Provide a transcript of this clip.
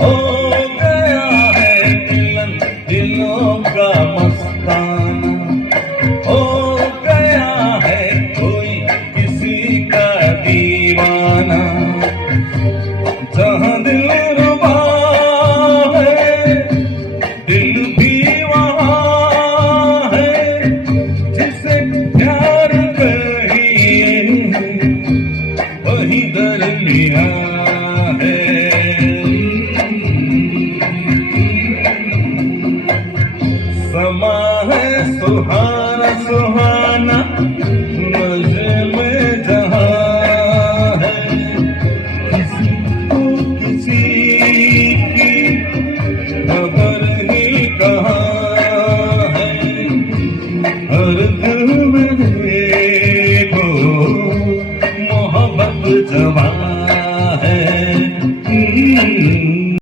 हो गया है मिलन दिलों का मस्ताना, हो गया है कोई किसी का दीवाना। जहाँ दिल रुबा है दिल भी वहाँ है, जिसे प्यार कहिए वही दरमिया है। समा है सुहाना सुहाना नज़र में जहाँ है, किसी को किसी की खबर ही कहाँ है। हर दिल में देखो मोहब्बत जवां है।